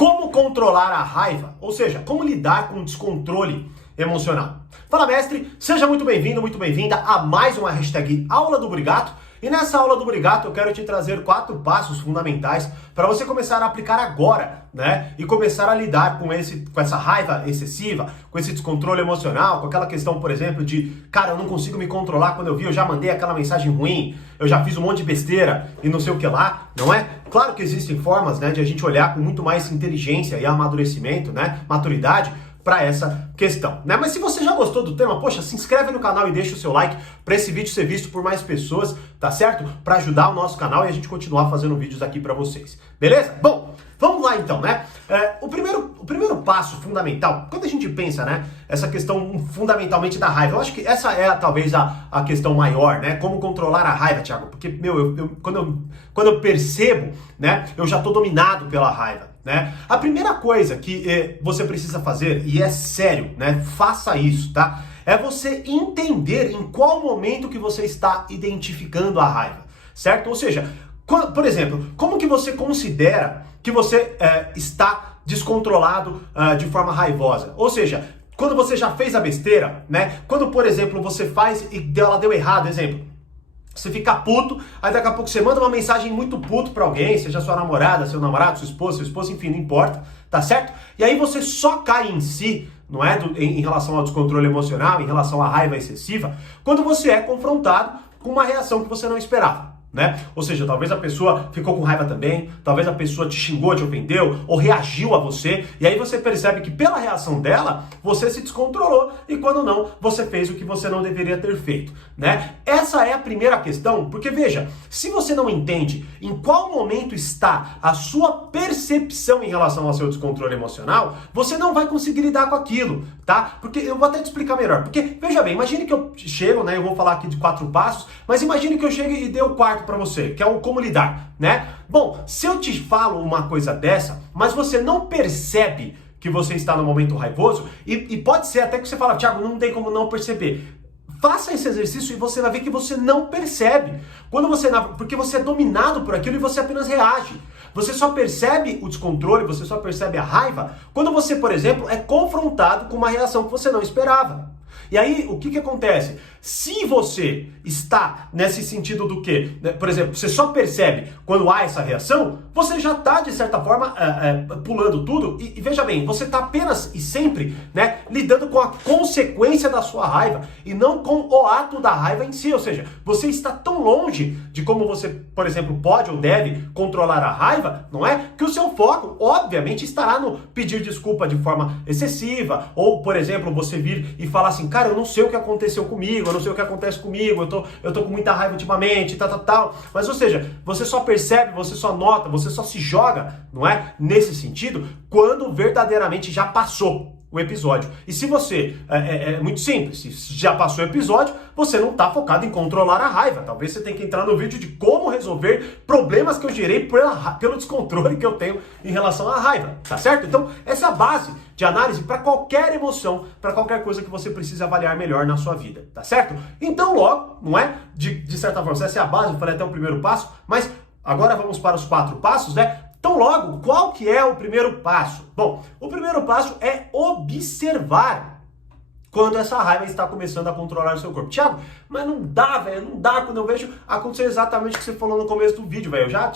Como controlar a raiva? Ou seja, como lidar com o descontrole emocional. Fala, mestre, seja muito bem-vindo, muito bem-vinda a mais uma hashtag Aula do Brigato. E nessa aula do Brigato eu quero te trazer 4 passos fundamentais para você começar a aplicar agora, né? E começar a lidar com essa raiva excessiva, com esse descontrole emocional, com aquela questão, por exemplo, de, cara, eu não consigo me controlar quando eu já mandei aquela mensagem ruim, eu já fiz um monte de besteira e não sei o que lá, não é? Claro que existem formas, né, de a gente olhar com muito mais inteligência e amadurecimento, né, maturidade, para essa questão, né? Mas se você já gostou do tema, poxa, se inscreve no canal e deixa o seu like para esse vídeo ser visto por mais pessoas, tá certo? Para ajudar o nosso canal e a gente continuar fazendo vídeos aqui para vocês, beleza? Bom, vamos lá então, né? O primeiro passo fundamental, quando a gente pensa, né, essa questão fundamentalmente da raiva, eu acho que essa é talvez a questão maior, né? Como controlar a raiva, Thiago? Porque, quando eu percebo, né, eu já tô dominado pela raiva. Né? A primeira coisa que você precisa fazer, e é sério, né? Faça isso, tá? É você entender em qual momento que você está identificando a raiva, certo? Ou seja, por exemplo, como que você considera que você está descontrolado de forma raivosa? Ou seja, quando você já fez a besteira, né? Quando, por exemplo, você faz e ela deu errado, exemplo. Você fica puto, aí daqui a pouco você manda uma mensagem muito puto pra alguém, seja sua namorada, seu namorado, sua esposa, enfim, não importa, tá certo? E aí você só cai em si, não é? Em relação ao descontrole emocional, em relação à raiva excessiva, quando você é confrontado com uma reação que você não esperava. Né? Ou seja, talvez a pessoa ficou com raiva também, talvez a pessoa te xingou, te ofendeu ou reagiu a você, e aí você percebe que pela reação dela, você se descontrolou e quando não, você fez o que você não deveria ter feito, né? Essa é a primeira questão, porque veja, se você não entende em qual momento está a sua percepção em relação ao seu descontrole emocional, você não vai conseguir lidar com aquilo, tá? Porque eu vou até te explicar melhor, porque veja bem, imagine que eu chego, né, eu vou falar aqui de 4 passos, mas imagine que eu chegue e dê o quarto para você, que é o como lidar, né? Bom, se eu te falo uma coisa dessa, mas você não percebe que você está no momento raivoso, e pode ser até que você fala, Thiago, não tem como não perceber. Faça esse exercício e você vai ver que você não percebe. Porque você é dominado por aquilo e você apenas reage. Você só percebe o descontrole, você só percebe a raiva quando você, por exemplo, é confrontado com uma reação que você não esperava. E aí, o que acontece? Se você está nesse sentido do quê? Por exemplo, você só percebe quando há essa reação, você já está, de certa forma, pulando tudo. E veja bem, você está apenas e sempre, né, lidando com a consequência da sua raiva e não com o ato da raiva em si. Ou seja, você está tão longe de como você, por exemplo, pode ou deve controlar a raiva, não é? Que o seu foco, obviamente, estará no pedir desculpa de forma excessiva. Ou, por exemplo, você vir e falar assim, cara, eu não sei o que aconteceu comigo, eu não sei o que acontece comigo, eu tô com muita raiva ultimamente, tal. Mas, ou seja, você só percebe, você só nota, você só se joga, não é? Nesse sentido, quando verdadeiramente já passou o episódio. E se você, é muito simples, se já passou o episódio, você não está focado em controlar a raiva. Talvez você tenha que entrar no vídeo de como resolver problemas que eu gerei pelo descontrole que eu tenho em relação à raiva, tá certo? Então, essa é a base de análise para qualquer emoção, para qualquer coisa que você precise avaliar melhor na sua vida, tá certo? Então, logo, não é? De certa forma, essa é a base, eu falei até o primeiro passo, mas agora vamos para os 4 passos, né? Então logo, qual que é o primeiro passo? Bom, o primeiro passo é observar quando essa raiva está começando a controlar o seu corpo. Thiago, mas não dá, velho, não dá quando eu vejo acontecer exatamente o que você falou no começo do vídeo, velho. Eu já,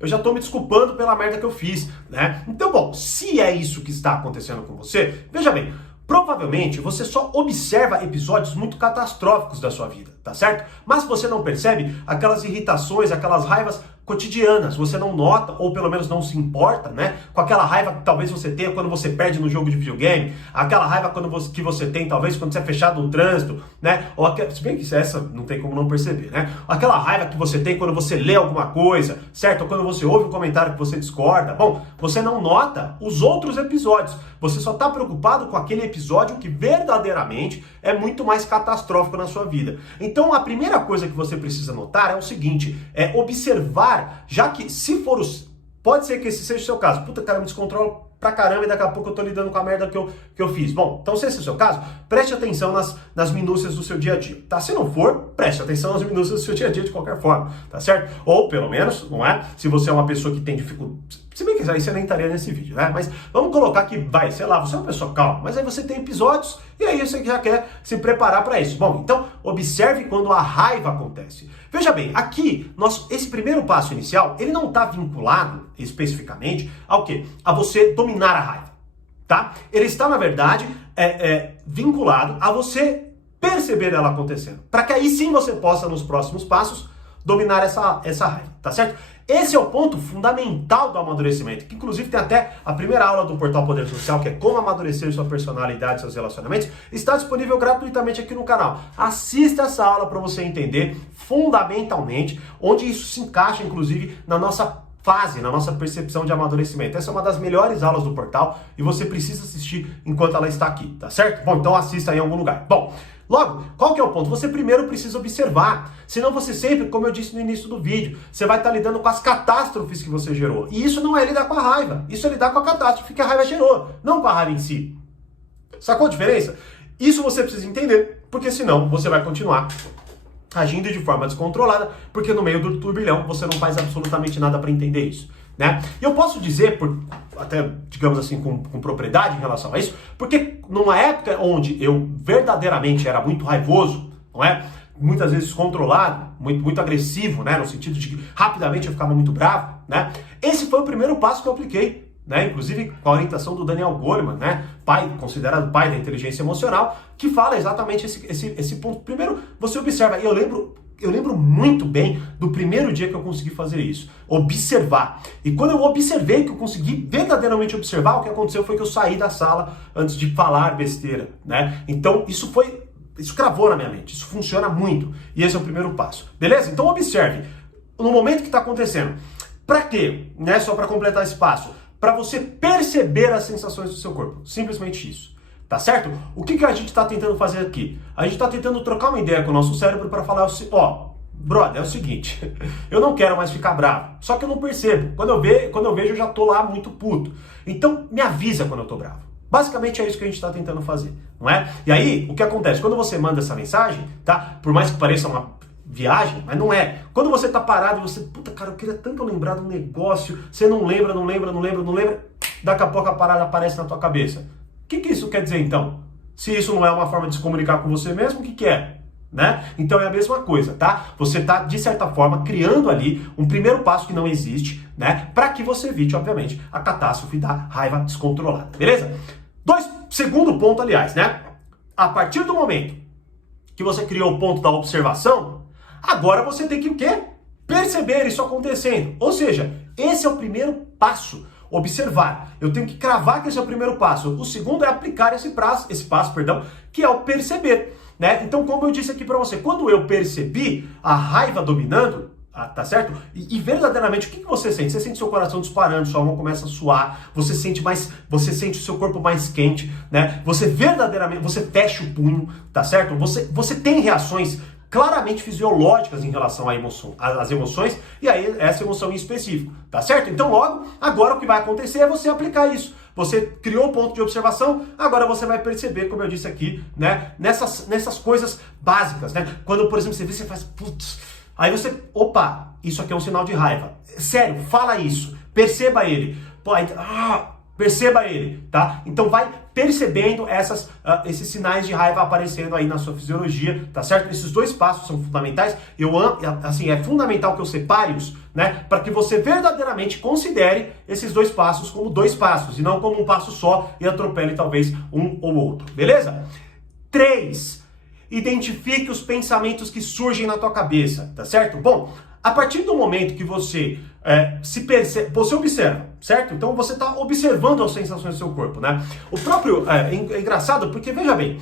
eu já tô me desculpando pela merda que eu fiz, né? Então, bom, se é isso que está acontecendo com você, veja bem, provavelmente você só observa episódios muito catastróficos da sua vida, tá certo? Mas você não percebe aquelas irritações, aquelas raivas cotidianas, você não nota, ou pelo menos não se importa, né? Com aquela raiva que talvez você tenha quando você perde no jogo de videogame, aquela raiva que você tem, talvez, quando você é fechado no trânsito, né? Ou se bem que essa não tem como não perceber, né? Aquela raiva que você tem quando você lê alguma coisa, certo? Ou quando você ouve um comentário que você discorda. Bom, você não nota os outros episódios. Você só está preocupado com aquele episódio que verdadeiramente é muito mais catastrófico na sua vida. Então, a primeira coisa que você precisa notar é o seguinte, é observar, já que se for pode ser que esse seja o seu caso. Puta, cara, eu me descontrolo pra caramba e daqui a pouco eu tô lidando com a merda que eu fiz. Bom, então se esse é o seu caso, preste atenção nas minúcias do seu dia a dia, tá? Se não for, preste atenção nas minúcias do seu dia a dia de qualquer forma, tá certo? Ou pelo menos, não é? Se você é uma pessoa que tem dificuldade, se bem que aí você nem estaria nesse vídeo, né? Mas vamos colocar que vai, sei lá, você é uma pessoa calma, mas aí você tem episódios e aí você já quer se preparar para isso. Bom, então observe quando a raiva acontece. Veja bem, aqui, esse primeiro passo inicial, ele não está vinculado especificamente ao quê? A você dominar a raiva, tá? Ele está, na verdade, vinculado a você perceber ela acontecendo, para que aí sim você possa, nos próximos passos, dominar essa raiva, tá certo? Esse é o ponto fundamental do amadurecimento, que inclusive tem até a primeira aula do Portal Poder Social, que é como amadurecer sua personalidade e seus relacionamentos, está disponível gratuitamente aqui no canal. Assista essa aula para você entender fundamentalmente onde isso se encaixa, inclusive, na nossa fase, na nossa percepção de amadurecimento. Essa é uma das melhores aulas do portal e você precisa assistir enquanto ela está aqui, tá certo? Bom, então assista em algum lugar. Bom, logo, qual que é o ponto? Você primeiro precisa observar, senão você sempre, como eu disse no início do vídeo, você vai estar lidando com as catástrofes que você gerou. E isso não é lidar com a raiva, isso é lidar com a catástrofe que a raiva gerou, não com a raiva em si. Sacou a diferença? Isso você precisa entender, porque senão você vai continuar agindo de forma descontrolada, porque no meio do turbilhão você não faz absolutamente nada para entender isso, né? E eu posso dizer, até digamos assim com propriedade em relação a isso, porque numa época onde eu verdadeiramente era muito raivoso, não é? Muitas vezes descontrolado, muito agressivo, né? No sentido de que rapidamente eu ficava muito bravo, né? Esse foi o primeiro passo que eu apliquei, né? Inclusive com a orientação do Daniel Goleman, né? Considerado pai da inteligência emocional, que fala exatamente esse ponto. Primeiro, você observa, eu lembro muito bem do primeiro dia que eu consegui fazer isso, observar. E quando eu observei, que eu consegui verdadeiramente observar, o que aconteceu foi que eu saí da sala antes de falar besteira, né? Então isso cravou na minha mente, isso funciona muito. E esse é o primeiro passo, beleza? Então observe, no momento que está acontecendo. Para quê? Né? Só para completar esse passo. Para você perceber as sensações do seu corpo. Simplesmente isso. Tá certo? O que a gente está tentando fazer aqui? A gente está tentando trocar uma ideia com o nosso cérebro para falar assim, brother, é o seguinte, eu não quero mais ficar bravo, só que eu não percebo. Quando eu vejo, eu já tô lá muito puto. Então, me avisa quando eu tô bravo. Basicamente é isso que a gente está tentando fazer, não é? E aí, o que acontece? Quando você manda essa mensagem, tá? Por mais que pareça uma viagem, mas não é. Quando você tá parado e você, puta, cara, eu queria tanto lembrar de um negócio, você não lembra, daqui a pouco a parada aparece na tua cabeça. O que isso quer dizer então? Se isso não é uma forma de se comunicar com você mesmo, o que é? Né? Então é a mesma coisa, tá? Você tá, de certa forma, criando ali um primeiro passo que não existe, né? Para que você evite, obviamente, a catástrofe da raiva descontrolada, beleza? Segundo ponto, aliás, né? A partir do momento que você criou o ponto da observação, agora você tem que o quê? Perceber isso acontecendo. Ou seja, esse é o primeiro passo. Observar. Eu tenho que cravar que esse é o primeiro passo. O segundo é aplicar esse passo, que é o perceber, né? Então, como eu disse aqui pra você, quando eu percebi a raiva dominando, tá certo? E verdadeiramente, o que você sente? Você sente seu coração disparando, sua mão começa a suar, você sente o seu corpo mais quente, né? Você verdadeiramente, você fecha o punho, tá certo? Você tem reações claramente fisiológicas em relação às emoções, e aí essa emoção em específico, tá certo? Então logo, agora o que vai acontecer é você aplicar isso. Você criou um ponto de observação, agora você vai perceber, como eu disse aqui, né, nessas coisas básicas, né? Quando, por exemplo, você vê, você faz, putz, aí você, opa, isso aqui é um sinal de raiva. Sério, fala isso, perceba ele. Pô, aí, perceba ele, tá? Então vai percebendo esses sinais de raiva aparecendo aí na sua fisiologia, tá certo? Esses dois passos são fundamentais. É fundamental que eu separe-os, né? Para que você verdadeiramente considere esses dois passos como dois passos e não como um passo só e atropele talvez um ou outro, beleza? 3. Identifique os pensamentos que surgem na tua cabeça, tá certo? Bom, a partir do momento que você você observa, certo? Então você está observando as sensações do seu corpo, né? O próprio, é engraçado porque, veja bem,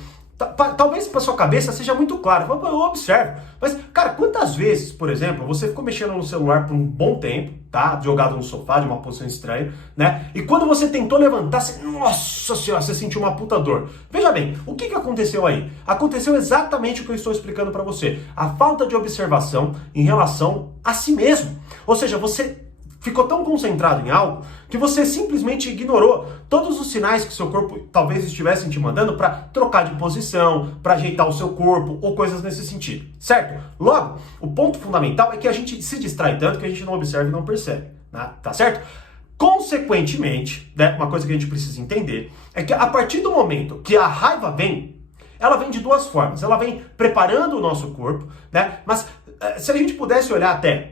talvez para sua cabeça seja muito claro, eu observo, mas, cara, quantas vezes, por exemplo, você ficou mexendo no celular por um bom tempo, tá? Jogado no sofá, de uma posição estranha, né? E quando você tentou levantar, nossa senhora, você sentiu uma puta dor. Veja bem, o que aconteceu aí? Aconteceu exatamente o que eu estou explicando para você. A falta de observação em relação a si mesmo. Ou seja, você ficou tão concentrado em algo que você simplesmente ignorou todos os sinais que seu corpo talvez estivessem te mandando para trocar de posição, para ajeitar o seu corpo ou coisas nesse sentido, certo? Logo, o ponto fundamental é que a gente se distrai tanto que a gente não observa e não percebe, né? Tá certo? Consequentemente, né, uma coisa que a gente precisa entender é que a partir do momento que a raiva vem, ela vem de duas formas. Ela vem preparando o nosso corpo, né? Mas se a gente pudesse olhar até,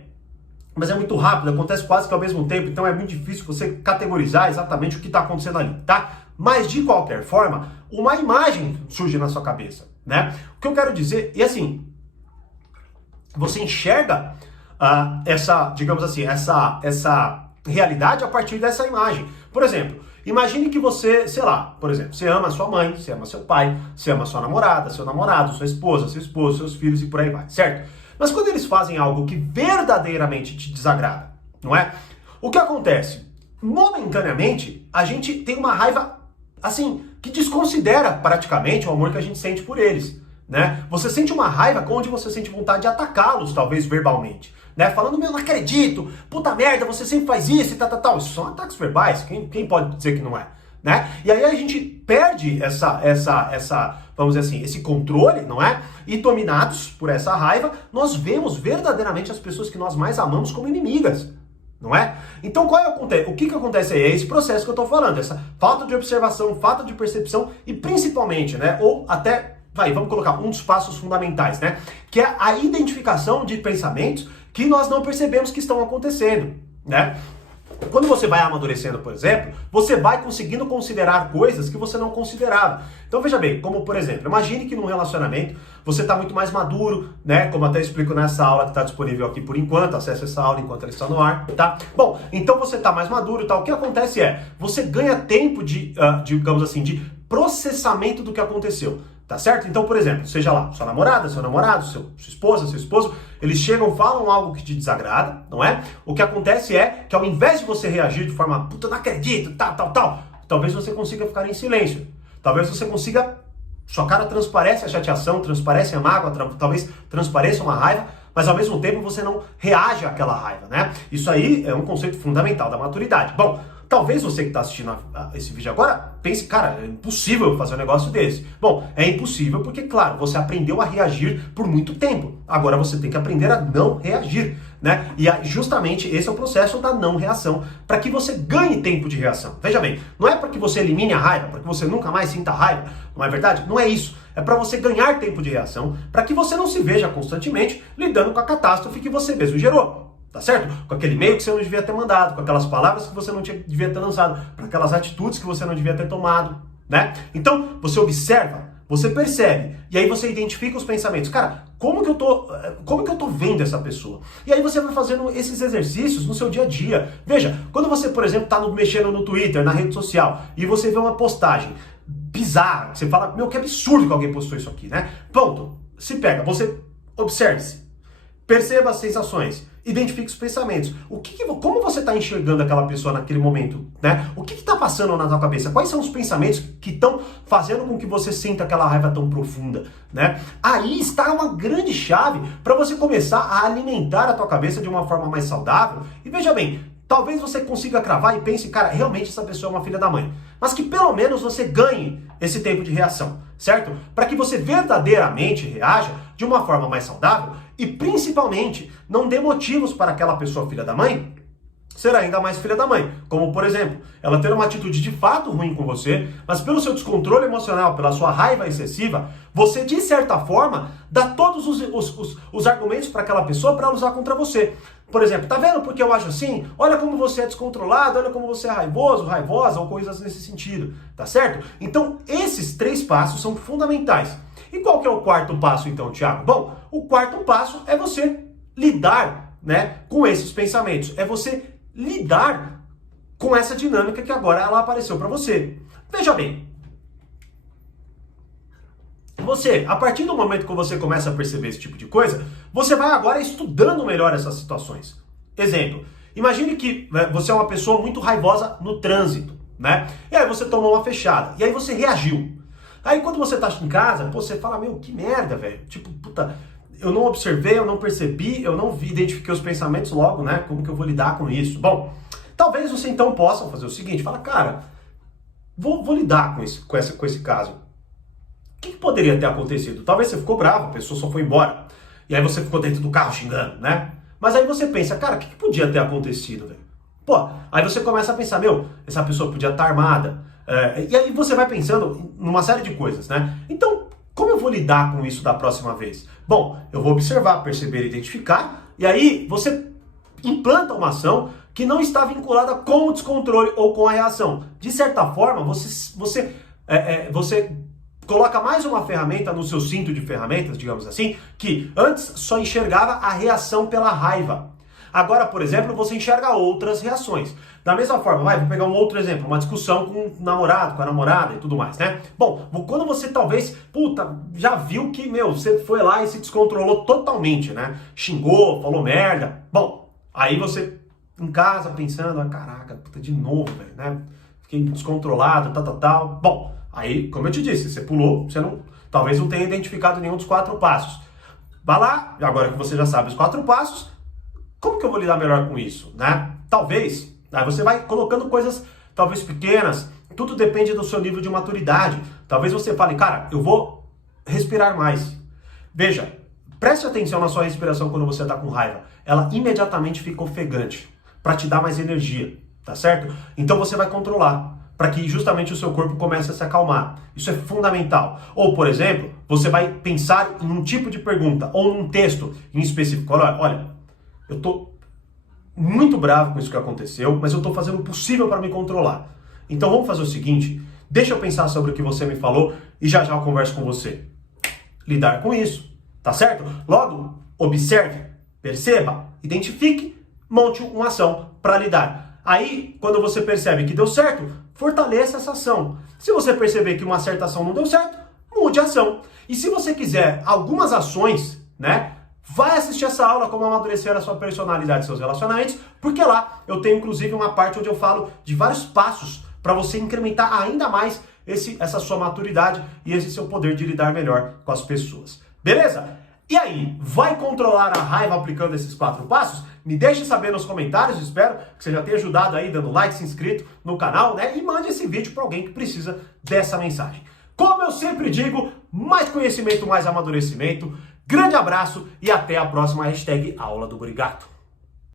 mas é muito rápido, acontece quase que ao mesmo tempo, então é muito difícil você categorizar exatamente o que está acontecendo ali, tá? Mas de qualquer forma, uma imagem surge na sua cabeça, né? O que eu quero dizer, e assim, você enxerga essa, digamos assim, essa realidade a partir dessa imagem. Por exemplo, imagine que você, sei lá, por exemplo, você ama a sua mãe, você ama seu pai, você ama a sua namorada, seu namorado, sua esposa, seu esposo, seus filhos e por aí vai, certo? Mas quando eles fazem algo que verdadeiramente te desagrada, não é? O que acontece? Momentaneamente, a gente tem uma raiva, assim, que desconsidera praticamente o amor que a gente sente por eles, né? Você sente uma raiva onde você sente vontade de atacá-los, talvez verbalmente, né? Falando, meu, não acredito, puta merda, você sempre faz isso e tal. Isso são ataques verbais, quem pode dizer que não é, né? E aí a gente perde vamos dizer assim, esse controle, não é? E dominados por essa raiva, nós vemos verdadeiramente as pessoas que nós mais amamos como inimigas, não é? Então o que acontece aí? É esse processo que eu tô falando, essa falta de observação, falta de percepção e principalmente, né? Ou até, vamos colocar um dos passos fundamentais, né? Que é a identificação de pensamentos que nós não percebemos que estão acontecendo, né? Quando você vai amadurecendo, por exemplo, você vai conseguindo considerar coisas que você não considerava. Então veja bem, como por exemplo, imagine que num relacionamento você está muito mais maduro, né? Como até explico nessa aula que está disponível aqui por enquanto, acesse essa aula enquanto ela está no ar, tá? Bom, então você está mais maduro e tal. O que acontece é, você ganha tempo digamos assim, de processamento do que aconteceu. Tá certo? Então, por exemplo, seja lá, sua namorada, seu namorado, sua esposa, seu esposo, eles chegam, falam algo que te desagrada, não é? O que acontece é que ao invés de você reagir de forma, puta, não acredito, tal, talvez você consiga ficar em silêncio. Talvez você consiga, sua cara transparece a chateação, transparece a mágoa, talvez transpareça uma raiva, mas ao mesmo tempo você não reage àquela raiva, né? Isso aí é um conceito fundamental da maturidade. Bom, talvez você que está assistindo esse vídeo agora pense, cara, é impossível fazer um negócio desse. Bom, é impossível porque, claro, você aprendeu a reagir por muito tempo. Agora você tem que aprender a não reagir, né? E justamente esse é o processo da não reação, para que você ganhe tempo de reação. Veja bem, não é para que você elimine a raiva, para que você nunca mais sinta raiva, não é verdade? Não é isso. É para você ganhar tempo de reação, para que você não se veja constantemente lidando com a catástrofe que você mesmo gerou. Tá certo? Com aquele e-mail que você não devia ter mandado, com aquelas palavras que você não devia ter lançado, com aquelas atitudes que você não devia ter tomado, né? Então, você observa, você percebe, e aí você identifica os pensamentos. Cara, como que eu tô vendo essa pessoa? E aí você vai fazendo esses exercícios no seu dia a dia. Veja, quando você, por exemplo, tá mexendo no Twitter, na rede social, e você vê uma postagem bizarra, você fala, meu, que absurdo que alguém postou isso aqui, né? Ponto. Se pega, você observe-se, perceba as sensações, identifique os pensamentos. Como você está enxergando aquela pessoa naquele momento, né? O que está passando na sua cabeça? Quais são os pensamentos que estão fazendo com que você sinta aquela raiva tão profunda, né? Aí está uma grande chave para você começar a alimentar a tua cabeça de uma forma mais saudável. E veja bem, talvez você consiga cravar e pense, cara, realmente essa pessoa é uma filha da mãe. Mas que pelo menos você ganhe esse tempo de reação, certo? Para que você verdadeiramente reaja de uma forma mais saudável e principalmente não dê motivos para aquela pessoa filha da mãe ser ainda mais filha da mãe. Como, por exemplo, ela ter uma atitude de fato ruim com você, mas pelo seu descontrole emocional, pela sua raiva excessiva, você, de certa forma, dá todos os argumentos para aquela pessoa para ela usar contra você. Por exemplo, tá vendo porque eu acho assim? Olha como você é descontrolado, olha como você é raivoso, raivosa, ou coisas nesse sentido, tá certo? Então, esses 3 passos são fundamentais. E qual que é o quarto passo, então, Thiago? Bom, o quarto passo é você lidar, né, com esses pensamentos. É você lidar com essa dinâmica que agora ela apareceu para você. Veja bem, você, a partir do momento que você começa a perceber esse tipo de coisa, você vai agora estudando melhor essas situações. Exemplo, imagine que você é uma pessoa muito raivosa no trânsito, né? E aí você tomou uma fechada, e aí você reagiu. Aí quando você tá em casa, você fala, meu, que merda, velho. Tipo, puta, eu não observei, eu não percebi, eu não identifiquei os pensamentos logo, né? Como que eu vou lidar com isso? Bom, talvez você então possa fazer o seguinte, fala, cara, vou lidar com esse caso. O que poderia ter acontecido? Talvez você ficou bravo, a pessoa só foi embora. E aí você ficou dentro do carro xingando, né? Mas aí você pensa, cara, o que podia ter acontecido, velho? Pô, aí você começa a pensar, meu, essa pessoa podia estar armada. E aí você vai pensando numa série de coisas, né? Então, como eu vou lidar com isso da próxima vez? Bom, eu vou observar, perceber, identificar, e aí você implanta uma ação que não está vinculada com o descontrole ou com a reação. De certa forma, você coloca mais uma ferramenta no seu cinto de ferramentas, digamos assim, que antes só enxergava a reação pela raiva. Agora, por exemplo, você enxerga outras reações. Da mesma forma, vou pegar um outro exemplo, uma discussão com o namorado, com a namorada e tudo mais, né? Bom, quando você talvez, já viu que, você foi lá e se descontrolou totalmente, né? Xingou, falou merda. Bom, aí você em casa pensando, caraca, de novo, velho, né? Fiquei descontrolado, tal. Bom, aí, como eu te disse, você pulou, talvez não tenha identificado nenhum dos 4 passos. Vá lá, agora que você já sabe os 4 passos, como que eu vou lidar melhor com isso, né? Talvez, aí você vai colocando coisas, talvez pequenas, tudo depende do seu nível de maturidade. Talvez você fale, cara, eu vou respirar mais. Veja, preste atenção na sua respiração quando você está com raiva. Ela imediatamente fica ofegante, para te dar mais energia, tá certo? Então você vai controlar, para que justamente o seu corpo comece a se acalmar. Isso é fundamental. Ou, por exemplo, você vai pensar em um tipo de pergunta, ou num texto em específico. Olha, eu tô muito bravo com isso que aconteceu, mas eu tô fazendo o possível para me controlar. Então vamos fazer o seguinte, deixa eu pensar sobre o que você me falou e já eu converso com você. Lidar com isso, tá certo? Logo, observe, perceba, identifique, monte uma ação para lidar. Aí, quando você percebe que deu certo, fortaleça essa ação. Se você perceber que uma certa ação não deu certo, mude a ação. E se você quiser algumas ações, né? Vai assistir essa aula, como amadurecer a sua personalidade e seus relacionamentos, porque lá eu tenho inclusive uma parte onde eu falo de vários passos para você incrementar ainda mais essa sua maturidade e esse seu poder de lidar melhor com as pessoas. Beleza? E aí, vai controlar a raiva aplicando esses 4 passos? Me deixe saber nos comentários, espero que você já tenha ajudado aí, dando like, se inscrito no canal, né? E mande esse vídeo para alguém que precisa dessa mensagem. Como eu sempre digo, mais conhecimento, mais amadurecimento. Grande abraço e até a próxima #Aula do Burigato.